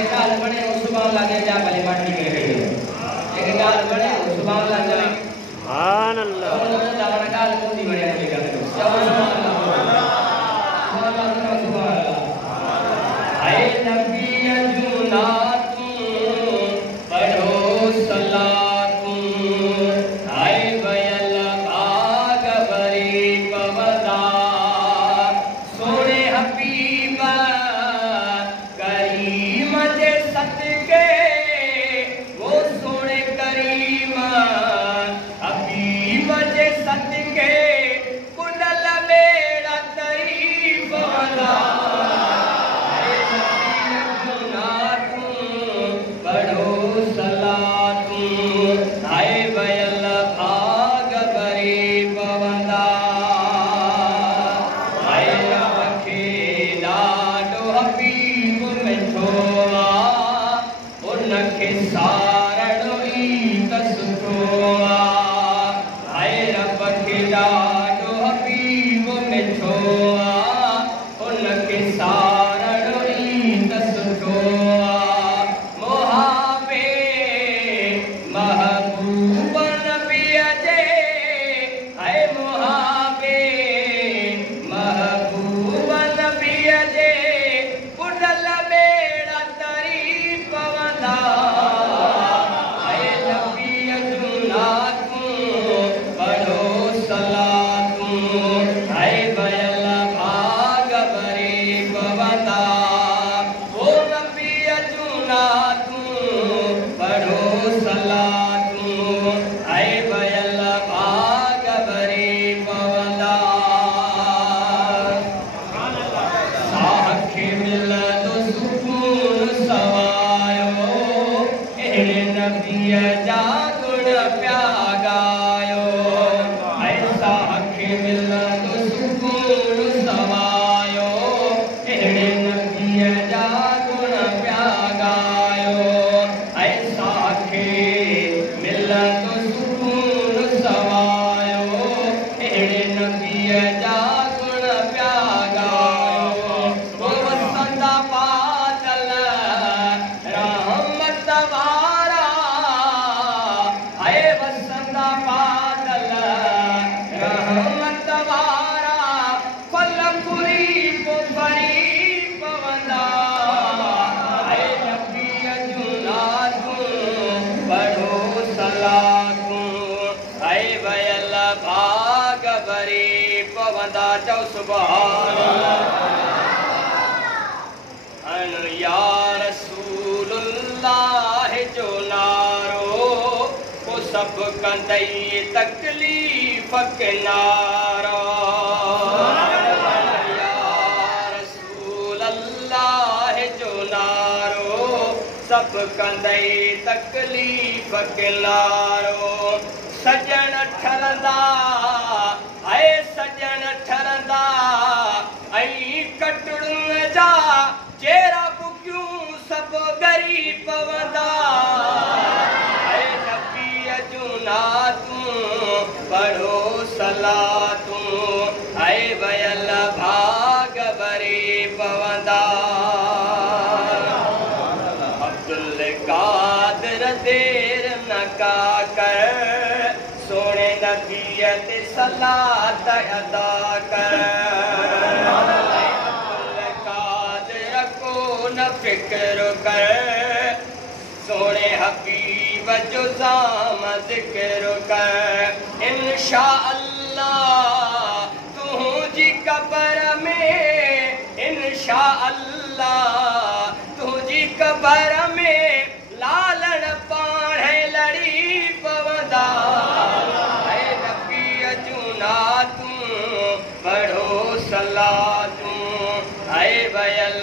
एक गाल बने सुभान अल्लाह दे जा भले माटी के गई एक गाल बने सुभान अल्लाह चले सुभान अल्लाह दावण गाल कोनी बने के कर सुभान अल्लाह सुभान अल्लाह आए नबी अजुना तू पढ़ो सलात आए बयल भाग भरी पवदा सोने हबीब करीम जे सदके वो सोने करीम हबीब जे सदके कुंडल मेरा तरीफ वाला पढ़ो सलात आए बयल भाग भरी पवंदा आए रखे ॾाढो हबीब मिठो उनखे सारणो ई सुठो आए रब खे ॾाढो हबीब मिठो उनखे सारणो ई सुठो महबूब नबीअ जे है मुहाबे महबूब नबीअ जे कुंडल मेरा तरीफ पवंदा है नबीअ जूं नातूं पढ़ो सलातूं है बयल भाग भरी पवंदा ओ नबीअ जूं नातूं पढ़ो सलातूं आए बयल भाग भरी पवंदा साह खे मिलंदो सुकून सवायो अहिड़े नबीअ जा गुण पिया ॻायो ऐं साह खे मिलंदो सुकून सवायो अहिड़े नबीअ जा गुण पिया ॻायो ऐं साह खे मिलंदो सुकून सवायो अहिड़े नबीअ जा गुण पिया ॻायो वो वसंदा बादल रहमत वारा है वसंदा बादल रहमत वारा फल फुरी फरी पवंदा है नबीअ जूं नातूं पढ़ो सलातूं है बयल भाग भरी पवंदा चओ सुभान अल्लाह या रसूलुल्लाह जो नारो को सब कंदई तकलीफ़ किनारा या रसूलल्लाह जो नारो सब कंदई तकलीफ़ किनारो सजन ठरंदा है सजन ठरंदा ऐं कटड़ुन जा चेहरा बुकियूं सब गरी पवंदा है नबीअ जूं नातूं पढ़ो सलातूं है बयल भाग भरी पवंदा अब्दुल कादिर देर न का कर सोने नबीअ ते सलात अदा कर अब्दुल कादिर को न फिक्र कर सोने हबीब जो जाम जिक्र कर इंशा अल्लाह तुझी कब्र में इंशा अल्लाह तुझी कब्र में लालन पाणे लड़ी पवंदा है नबीअ जूं नातूं पढ़ो सलातूं है बयल